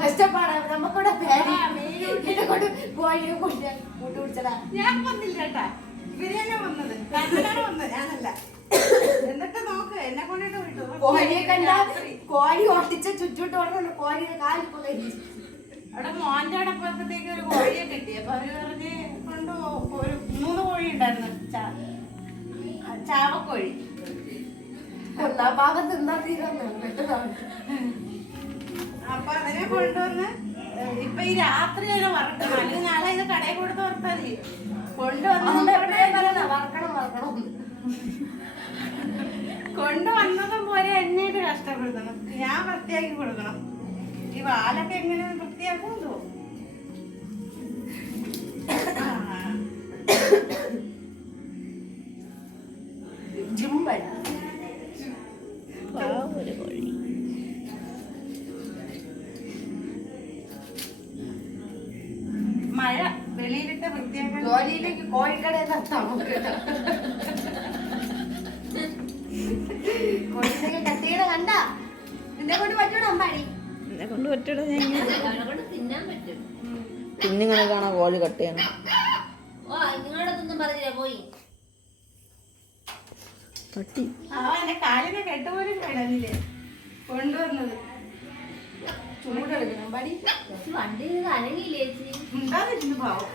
കഷ്ടപ്പാടാ. നമുക്കിവിടെ പേടി. കൊണ്ട് കോഴിയെ കൊണ്ട് കൂട്ടുപിടിച്ചടാ ഞാൻ വന്നില്ല കേട്ടാ. ഇവർ തന്നെ വന്നത്? കണ്ണനാണ് വന്നത്. ഞാനല്ല. എന്നിട്ട് നോക്ക് എന്നെ കൊണ്ടിട്ട് വിട്ടു. കോഴിയെ കണ്ട കോഴി ഓട്ടിച്ച ചുറ്റോട്ട് ഓടുന്നുണ്ട് കാലിപ്പോ കഴിഞ്ഞു അവിടെ മോന്റെ അവിടെ പോയപ്പോഴത്തേക്ക് ഒരു കോഴിയെ കിട്ടി. അപ്പൊ അവർ പറഞ്ഞ് കൊണ്ട് ഒരു മൂന്ന് കോഴി ഉണ്ടായിരുന്നു. ചാവക്കോഴി. ഒന്നാം ഭാഗം തിന്നാ തീരുന്നു പെട്ടെന്നാണ് അപ്പൊ അതിനെ കൊണ്ടുവന്ന് ഇപ്പൊ ഈ രാത്രി വരെ വറക്കണം. അല്ലെങ്കിൽ നാളെ ഇത് കടയിൽ കൊടുത്ത് വറുത്താൽ മതി. കൊണ്ടുവന്നത് വറക്കണം കൊണ്ടുവന്നതും പോലെ എണ്ണയിട്ട് കഷ്ടപ്പെടുത്തണം. ഞാൻ വൃത്തിയാക്കി കൊടുക്കണം. ഈ വാലൊക്കെ എങ്ങനെ വൃത്തിയാക്കും തോന്നും ചെയ്യണം പട്ടി അവ എന്റെ കാലിനെ കെട്ടുപോലും കിടന്നില്ലേ കൊണ്ടുവന്നത്. ചൂടെടുക്കണം അമ്പാടി ചേച്ചി വണ്ടി നിന്ന് അനങ്ങിയില്ലേ ചേച്ചി? ഉണ്ടാകുന്നു പാവം.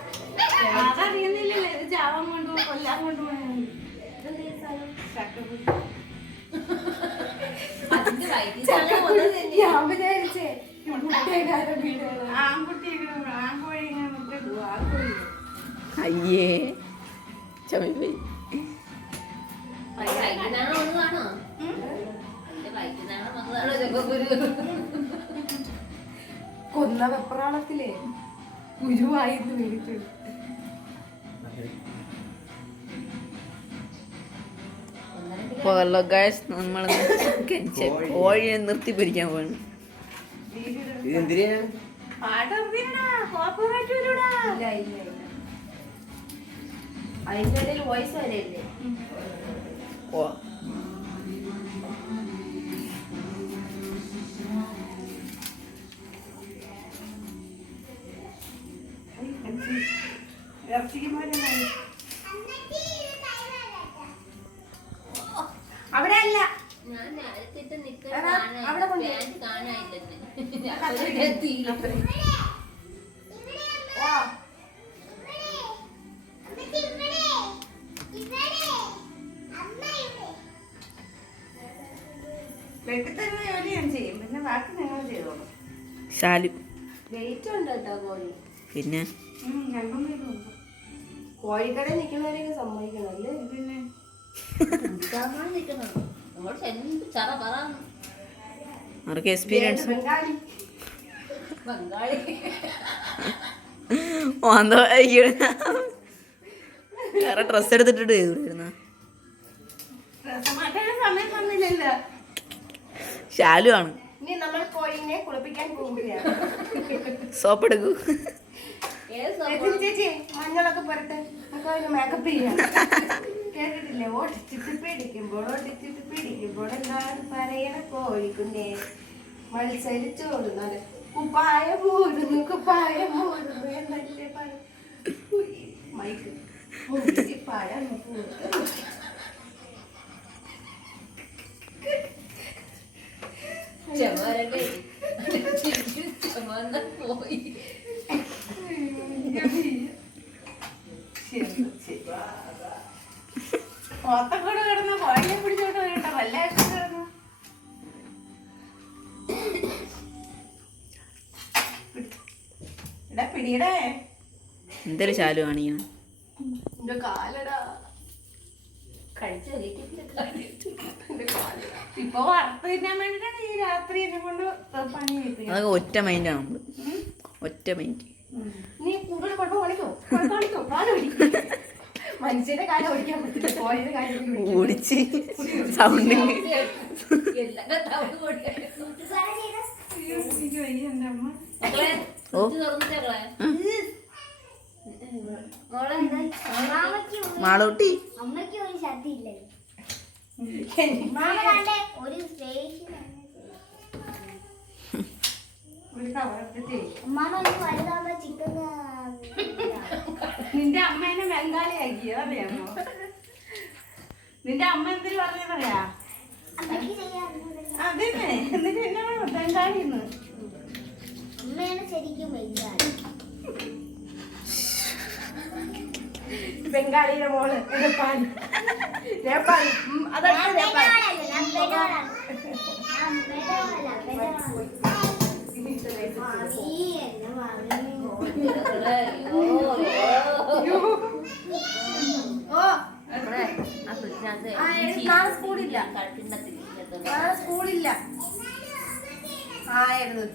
അതറിയുന്നില്ലല്ലോ ഇത് ചാവാൻ കൊണ്ടുപോകും കൊല്ലാൻ കൊണ്ടുപോകും. ചക്കക്കുരു. അതിന്റെ വയറ്റിൽ തന്നെ വന്നത് തന്നെ. ഞാൻ വിചാരിച്ചേ മുട്ടേക്കാരൻ വീടുകളാണ് ആൺകുട്ടി ആൺകോഴി ഇങ്ങനെ മുട്ടിട്ടു ആൺകോഴി അയ്യേ. ചക്കക്കുരു കൊന്ന വെപ്രാളത്തിലേ ഗുരുവായിരുന്നു വീട്ടിൽ പോകല്ലോ ഗൈസ് നമ്മൾ കോഴിയെ നിർത്തി പിരിക്കാൻ പോകണം ഇതെന്തിനാണ് പാട്ട് നിർത്തിയിടാ കോപ്പറേറ്റ് വരൂടാ ഇല്ല ഇല്ല ഇല്ല. അതിന്റെ ഇടയിൽ വോയിസ് വരെയില്ലേ ഓ. അവിടെ അല്ല ഞാൻ അടുത്തിട്ട് നിൽക്കാൻ എടാ, അവിടെ കൊണ്ട് പാന്റ് കാണാനില്ലെന്ന് എത്തിയില്ല ഓ വെട്ടിത്തരുന്ന ജോലി ഞാൻ ചെയ്യും പിന്നെ ബാക്കി നിങ്ങൾ ചെയ്തോളൂ ശാലു വെയിറ്റ് ഉണ്ട് കേട്ടോ കോഴി പിന്നെ കോഴിക്കടയിൽ നിൽക്കുന്നവരെയൊക്കെ സമ്മതിക്കണം അല്ലേ? പിന്നെ? നിൽക്കണം അവർക്ക് എക്സ്പീരിയൻസ് ബംഗാളി. ബംഗാളി. ഓന്തോ വേറെ ഡ്രസ് എടുത്തിട്ടിട്ട് ചെയ്തിരുന്ന ശാലു ആണ്. ഇനി നമ്മൾ കോഴിനെ കുളിപ്പിക്കാൻ പോവുകയാണ് സോപ്പ് എടുക്കൂ. ചേച്ചി മഞ്ഞളൊക്കെ പുരട്ടെ. മേക്കപ്പ് ചെയ്യാം. കേട്ടിട്ടില്ലേ? ഓടിച്ചിട്ട് പിടിക്കുമ്പോൾ ഓടിച്ചിട്ട് പിടിക്കുമ്പോൾ എന്താണ് പറയണ കോഴിക്കുന്നേ മത്സരിച്ചോടുന്നത് കുപ്പായ പോരുന്നു കുപ്പായ പോരുന്നു എന്നല്ലേ മൈക്ക്. പഴം പൂത്ത് ചെമരൊക്കെ ചെമന്ന പോയി. പോത്തക്കൂടെ കിടന്ന് കോഴിനെ പിടിച്ചോണ്ട് കേട്ടോ വല്ല കിടന്നു. എടാ പിടിയടേ. എന്തൊരു ശാലു കാണിക്കണം. എന്റെ കാലടാ. കഴിച്ച എന്റെ കാലടാ ഇപ്പൊ വറുത്ത് തിന്നാൻ വേണ്ടിട്ടാണ് ഈ രാത്രി എന്നെ കൊണ്ട് പണി അതൊക്കെ ഒറ്റ മൈൻഡാണ് നമ്മൾ. ഒറ്റ മൈൻഡ് നീ കൂടുതൽ കുഴപ്പം കാണിക്കോ കാണിക്കോ ഓടി മനുഷ്യന്റെ കാര്യം ഓടിക്കാൻ പറ്റില്ല കോഴിയുടെ കാര്യം ഓടിച്ച് സൗണ്ടിങ്? മാളൂട്ടി. അമ്മയ്ക്ക് ഒരു ഷർട്ട് ഇല്ലേ? ഒരു കവറത്തിട്ടേ വലുതാവുമ്പോ ചിക്കൻ നിന്റെ അമ്മേനെ ബംഗാളിയാക്കിയോ അറിയാമോ? നിന്റെ അമ്മ എന്തിനു പറഞ്ഞു പറയാ? അമ്മയ്ക്ക് ചെയ്യാൻ അറിഞ്ഞൂടല്ലോ. അതന്നെ എന്നിട്ട് എന്നെ ബംഗാളി. ബംഗാളിയുടെ മോൾ. നേപ്പാൾ നേപ്പാൾ അതാണ് നേപ്പാൾ ഓ ആ ഫ്രിഡ്ജിനകത്ത് ആ, എനിക്ക് നാളെ സ്കൂളില്ല കിണ്ണത്തില്ല നാളെ സ്കൂളില്ല ആയിരുന്നു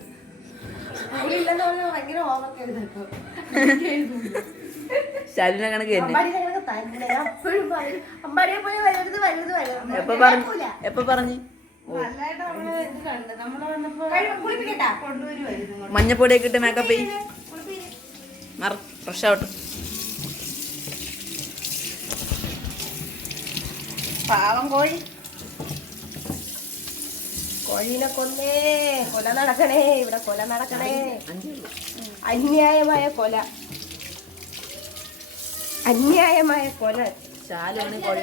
സ്കൂളില്ലെന്ന് പറഞ്ഞാൽ ഭയങ്കര ഹോംവർക്ക് എഴുതട്ടോ ശാലുവിനെ കണക്ക് എപ്പൊ പറഞ്ഞു മഞ്ഞപ്പൊടിയൊക്കെ ഇട്ട് മേക്കപ്പ് ചെയ്യും. മറ ഫ്രഷ് ആവട്ടെ പാവം കോഴി. കോഴീനെ കൊന്നേ. കൊല നടക്കണേ. ഇവിടെ കൊല നടക്കണേ. അന്യായമായ കൊല. അന്യായമായ കൊല. ശാലുവാണ് കോഴി.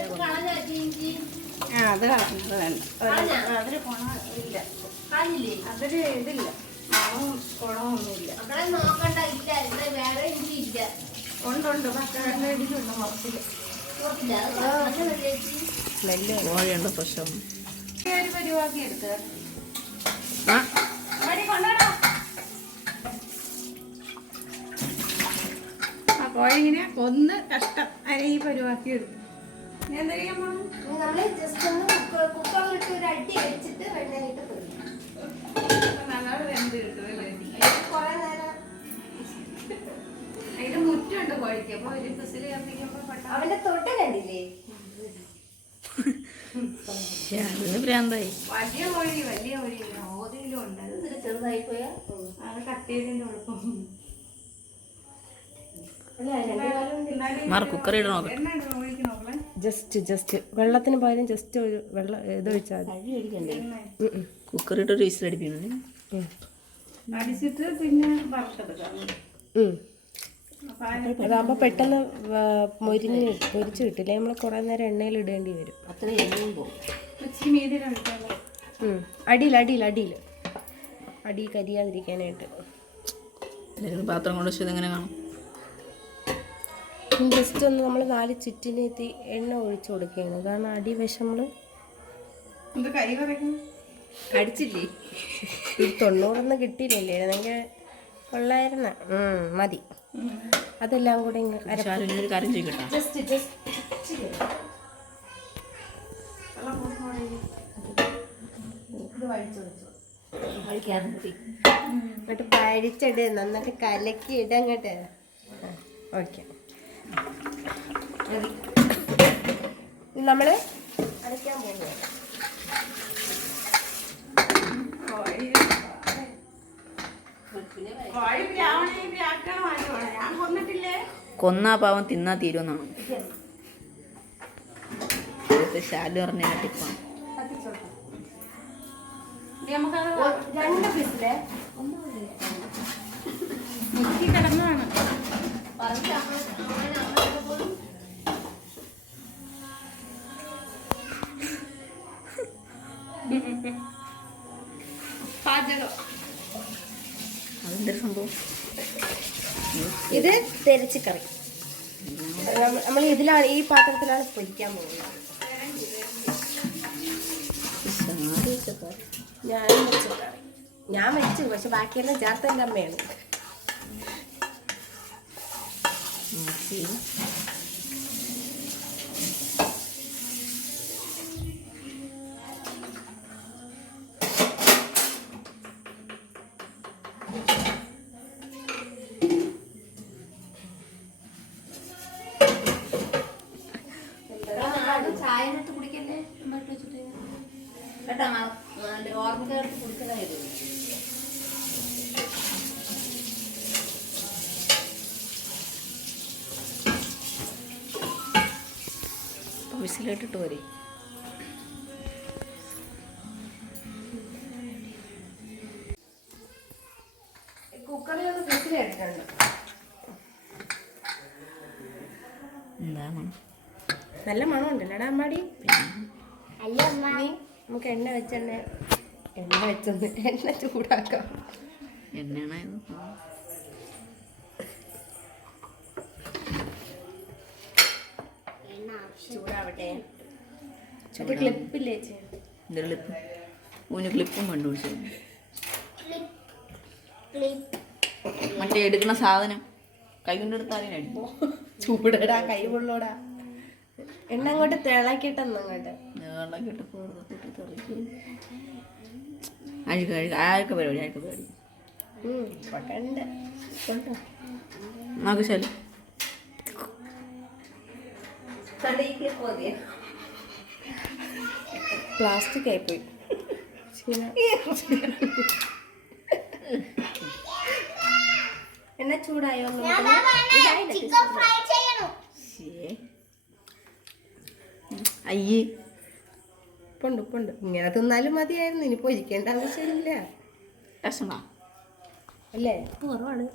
ആ അത് അതിന് അതിൽ ഇതില്ല. മണവും കുളമൊന്നുമില്ല മക്കളെ നോക്കണ്ട ഇല്ല ഇവിടെ വേറെ ഇല്ല. ഉണ്ടുണ്ട് മക്കളുടെ മുറത്തിൽ കോഴിയുണ്ട് ഒരു എടുത്ത് ആ. കോഴിങ്ങനെ കൊന്ന് കഷ്ടം. അര ഈ പരിവാക്കി എടുത്തു ഞാൻ എന്താ ചെയ്യാൻ പോണു നമ്മൾ ജസ്റ്റ് ഒന്ന് കുക്കറിലിട്ട് ഒരു അടി അടിച്ചിട്ട് വെള്ളം നല്ലോണം വെന്ത് കിട്ടും അല്ലേ? കുറെ നേരം. അതിന്റെ മുറ്റുണ്ട് കോഴിക്ക്. അപ്പൊ ഒരു ഫിസിൽ കത്തിക്കുമ്പോ പെട്ടെന്ന് അവന്റെ തൊട്ട് കണ്ടില്ലേ? ഭ്രാന്തായി. വലിയ കോഴി വലിയ കോഴി. ഓതിയിലും ഉണ്ട്. അത് ചെറുതായി പോയാ അത് കട്ടിയതിന്റെ കുഴപ്പം കുക്കർ നോക്കണേ? ജസ്റ്റ് ജസ്റ്റ് വെള്ളത്തിന് പകരം ജസ്റ്റ് ഒരു വെള്ളം ഇത് ഒഴിച്ചാൽ കുക്കർ ഇട്ടൊരു ഉം. അടിച്ചിട്ട് പിന്നെ വറുത്തെടുക്കാം ഉം. അതാകുമ്പോ പെട്ടെന്ന് മൊരിഞ്ഞ് മൊരിച്ചു കിട്ടില്ല നമ്മൾ കുറേ നേരം എണ്ണയിൽ ഇടേണ്ടി വരും. അടിയിൽ അടിയിൽ അടിയിൽ. അടി കരിയാതിരിക്കാനായിട്ട്. പാത്രം കൊണ്ട് വെച്ചത് എങ്ങനെ കാണും? ജസ്റ്റ് ഒന്ന് നമ്മൾ നാല് ചുറ്റിനെത്തി എണ്ണ ഒഴിച്ചു കൊടുക്കുകയാണ്. കാരണം അടി വശം നമ്മൾ എന്ത് കൈ കുറയ്ക്കുന്നു അടിച്ചില്ലേ? ഒരു തൊണ്ണൂറൊന്നും കിട്ടിയില്ലേ അല്ലെങ്കിൽ കൊള്ളായിരുന്ന മതി. അതെല്ലാം കൂടെ ഒരു കാര്യം ജസ്റ്റ് ജസ്റ്റ് ഇത് എന്നിട്ട് പഴിച്ചിട് നന്നായിട്ട് കലക്കി ഇടങ്ങട്ട് ഓക്കെ. നമ്മൾ അടയ്ക്കാൻ പോകുന്നത് കൊന്നാ പാവം തിന്നാ തീരുന്നാണ് ശാലു പറഞ്ഞ ടിപ്പാണ് രണ്ട് പീസിലെ? മുക്കി കിടന്നതാണ്. പാചകം. അതെന്തൊരു സംഭവം? ഇത് തെരച്ചിക്കറി നമ്മൾ ഇതിലാണ് ഈ പാത്രത്തിലാണ് പൊരിക്കാൻ പോകുന്നത്. ഞാൻ വെച്ച കറി ഞാൻ വെച്ചു പക്ഷെ ബാക്കിയെല്ലാം ചേർത്ത എന്റെ അമ്മയാണ്. വിസിലിട്ടിട്ട് പോരെ. കേട്ടിട്ടുണ്ട്. എന്താ മണം? നല്ല മണമുണ്ടല്ലടാ അമ്മാടി? അല്ല അമ്മ. നീ നമുക്ക് എണ്ണ വെച്ചെണ്ണ എണ്ണ വെച്ചെന്ന് എണ്ണ ചൂടാക്കാം. എണ്ണയാണായത് എണ്ണ ക്ലിപ്പില്ലേ എന്തൊരു ക്ലിപ്പ് ഊന് ക്ലിപ്പും കണ്ടുപിടിച്ചു മറ്റേ എടുക്കുന്ന സാധനം കൈ കൊണ്ടെടുത്താലും ചൂടടാ കൈ എണ്ണ അങ്ങോട്ട് തിളക്കിട്ടെന്ന് അങ്ങോട്ട്. അഴുക അഴുക ആഴക്ക പരിപാടി ആഴക്ക പരിപാടി. നമുക്ക് ശാലു. പ്ലാസ്റ്റിക് ആയിപ്പോയി. എന്നാ ചൂടായോ. അയ്യേ. പൊണ്ട് ഉപ്പുണ്ട് ഇങ്ങനെ തിന്നാലും മതിയായിരുന്നു. ഇനി പൊരിക്കേണ്ട ആവശ്യമില്ല. അല്ലേ? കുറവാണ്.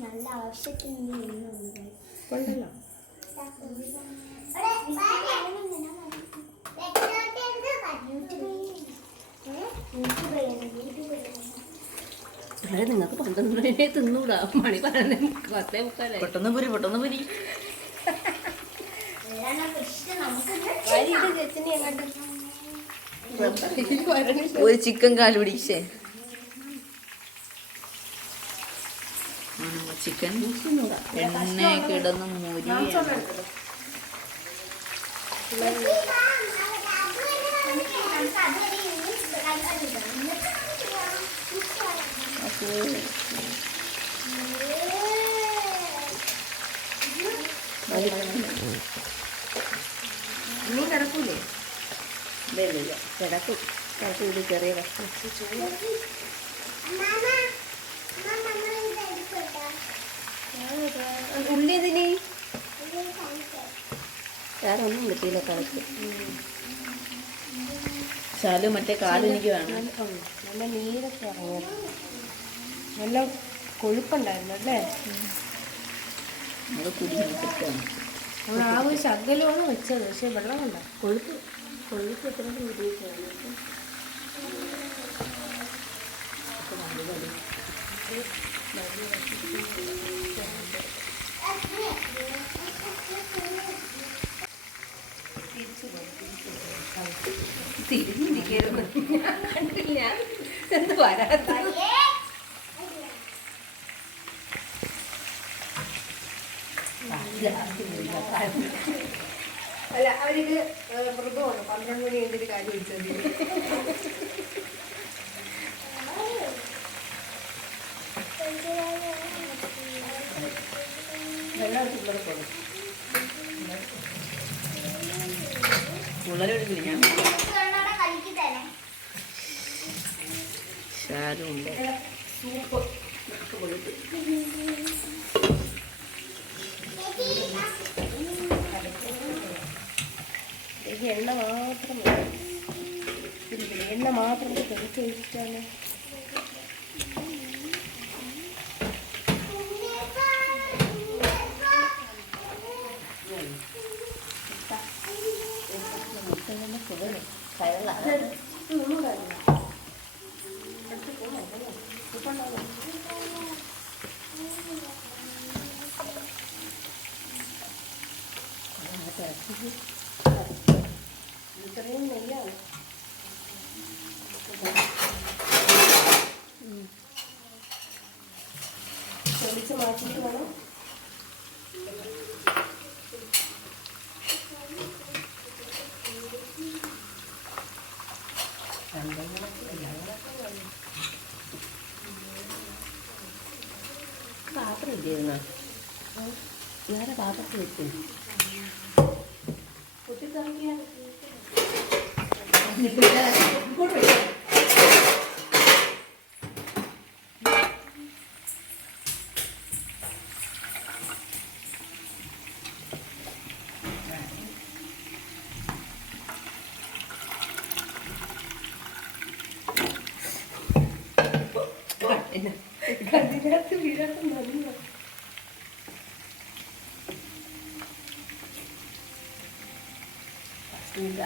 നല്ല ആവശ്യത്തിന് നിങ്ങൾക്ക് പന്ത്രണ്ട് മണിയെ തിന്നൂടാ. മണി പത്തേ മുക്കാലായി. പെട്ടെന്ന് പുരി പെട്ടെന്ന് പുരി. ഒരു ചിക്കൻ കാൽ പിടിച്ചേ ചിക്കൻ. എണ്ണ കിടന്ന് മുരി നീ കിടക്കൂലേ? കിടക്കും. കിടക്കും ഇത് ചെറിയ ഭക്ഷണം ഒന്നും കിട്ടിയില്ല കളിക്ക് ശാലു മറ്റേ കാലെനിക്ക് വേണം. നല്ല നീരൊക്കെ ഇറങ്ങിയത്. നല്ല കൊഴുപ്പുണ്ടായിരുന്നു അല്ലേ? അത് നമ്മൾ ആ ഒരു ശകലമാണ് വെച്ചത്. പക്ഷേ വെള്ളം കൊണ്ട കൊഴുപ്പ് കൊഴുപ്പ് എത്ര ഉപയോഗിച്ചാണ് കണ്ടില്ല അല്ല അവരിത് മൃഗമാണ് പന്ത്രണ്ട് മണി കഴിഞ്ഞിട്ട് കാര്യം വിളിച്ചത് എണ്ണ മാത്രം എണ്ണ മാത്രം തെളിച്ച് ഒഴിച്ചിട്ടാണ് ഇത്രയും നെയ്യാണ് തെളിച്ച് മാറ്റിയിട്ട് വേണം കണ്ടിനകത്ത് വീഴാൻ നന്ദി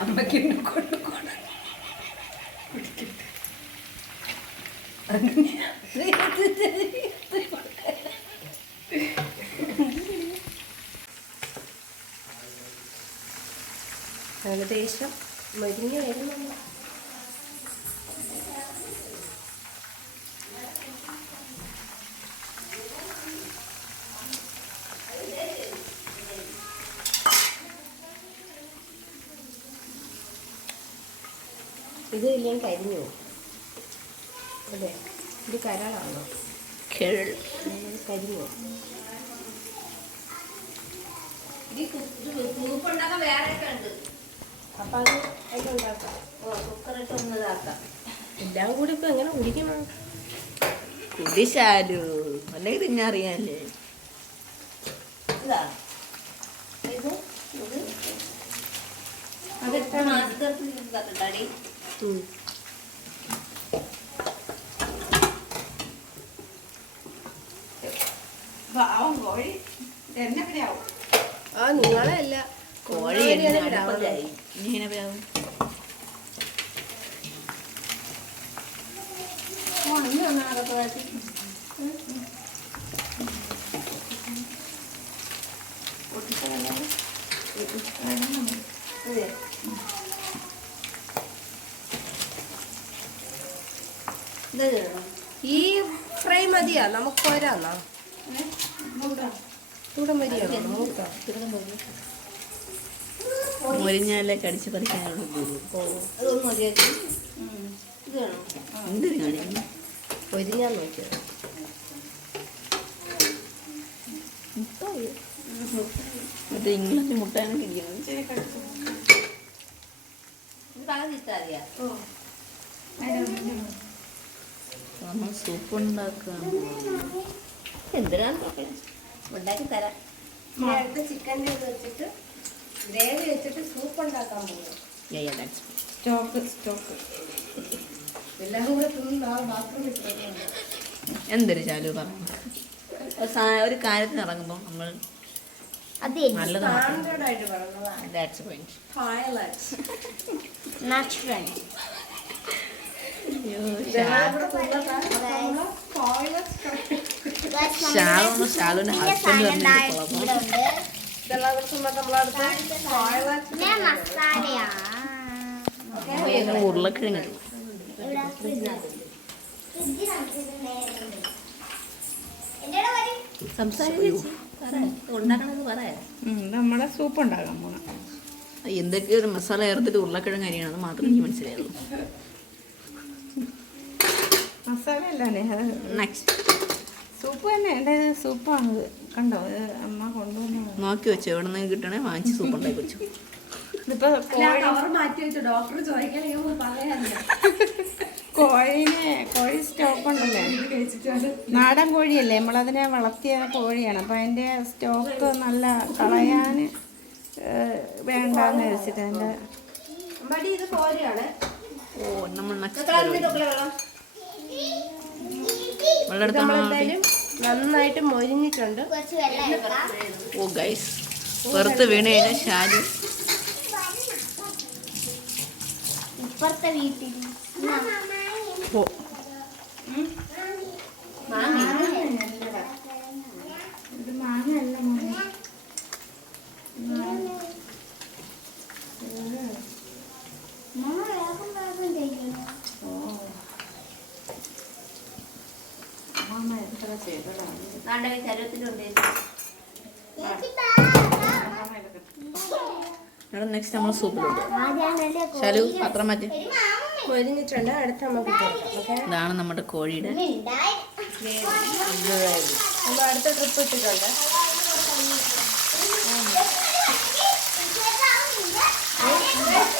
അമ്മയ്ക്ക് കൊണ്ട് കൊണ്ട് കുടിക്കട്ടെ. ഏകദേശം മരുന്ന് വരുന്നു ഇല്ലെങ്കിൽ കരിഞ്ഞു പോകും അതെ ഇത് കരളാണോ? കരിഞ്ഞു അപ്പം അത് അതിലുണ്ടാക്കാം കുക്കറിട്ട് ഒന്നതാക്കാം എല്ലാം കൂടി ഇപ്പം എങ്ങനെ കുടിക്കണം? കുടിശാലു അല്ലെങ്കിൽ തിന്നറിയാല്ലേ ഇതാ. ഇത് ഇത്. അതിട്ടാ മാസ്കർക്ക് ഇതാക്കണ്ടാടി പാവം കോഴി എന്നെ പിടിയാവും. ആ ഈ ഫ്രൈ മതിയാ? നമുക്ക് പോരാന്നാ ഇവിടെ നോക്കാം മുരിഞ്ഞാലേ കടിച്ച് വേണം എന്തിനു കാണിക്കുന്നു നോക്കിയത് മറ്റേ ഇംഗ്ലണ്ട് നമ്മൾ സൂപ്പ് ഉണ്ടാക്കാൻ എന്തിനാണ് നോക്കണേ ഉണ്ടാക്കി തരാം. അടുത്ത ചിക്കന്റെ ഇത് വെച്ചിട്ട് ഗ്രേവി വെച്ചിട്ട് സൂപ്പ് ഉണ്ടാക്കാൻ പോകും സ്റ്റോക്ക് സ്റ്റോക്ക് എല്ലാം കൂടെ തിന്ന് ബാത്റൂമിൽ എന്തൊരു ചാലു പറഞ്ഞു ഒരു കാര്യത്തിന് ഇറങ്ങുമ്പോൾ നമ്മൾ അതെ മാത്രം ഷാളൊന്ന് ഷാളുവിന്റെ ഹസ്ബൻഡ് വന്നിട്ട് ഉരുളക്കിഴങ്ങ് നമ്മളെ സൂപ്പ് ഉണ്ടാക്കാൻ പോണം എന്തൊക്കെയോ ഒരു മസാല ചേർത്തിട്ട് ഉരുളക്കിഴങ്ങ് അരിയാണ് മാത്രമേ എനിക്ക് മനസ്സിലായുള്ളൂ മസാല അല്ലേ? നെക്സ്റ്റ് സൂപ്പ് തന്നെ. എന്റെ സൂപ്പാണിത് കണ്ടോ? ഇത് അമ്മ കൊണ്ടുവന്നു നോക്കി വെച്ചു. എവിടെ നിന്ന് കിട്ടണേ? വാങ്ങിച്ച് സൂപ്പ് ഉണ്ടാക്കി വെച്ചു. ഇതിപ്പോ കോഴീനെ കോഴി സ്റ്റോക്ക് ഉണ്ടല്ലേ? നാടൻ കോഴിയല്ലേ? നമ്മളതിനെ വളർത്തിയ കോഴിയാണ്. അപ്പം അതിന്റെ സ്റ്റോക്ക് നല്ല കളയാൻ വേണ്ടെന്ന് വെച്ചിട്ട് അതിന്റെ ഓ നമ്മൾ നെക്സ്റ്റ് വെള്ളം എടുത്തോളാം നമ്മളെന്തായാലും നന്നായിട്ട് മൊരിഞ്ഞിട്ടുണ്ട്. ഓ ഗൈസ് പുറത്ത് വീണേന് ഷാലു. ഇപ്പുറത്തെ വീട്ടിൽ. ഓ മമ്മ നെക്സ്റ്റ് നമ്മൾ സൂപ്പിലുണ്ട് ചലു അത്ര പാത്രം മാറ്റി. മൊരിഞ്ഞിട്ടുണ്ട് അടുത്ത് നമുക്ക് ഇതാണ് നമ്മുടെ കോഴിയുടെ നമ്മൾ അടുത്ത ട്രിപ്പ് ഇട്ടിട്ടുണ്ട്. Thank കോഴിയണ്ടേ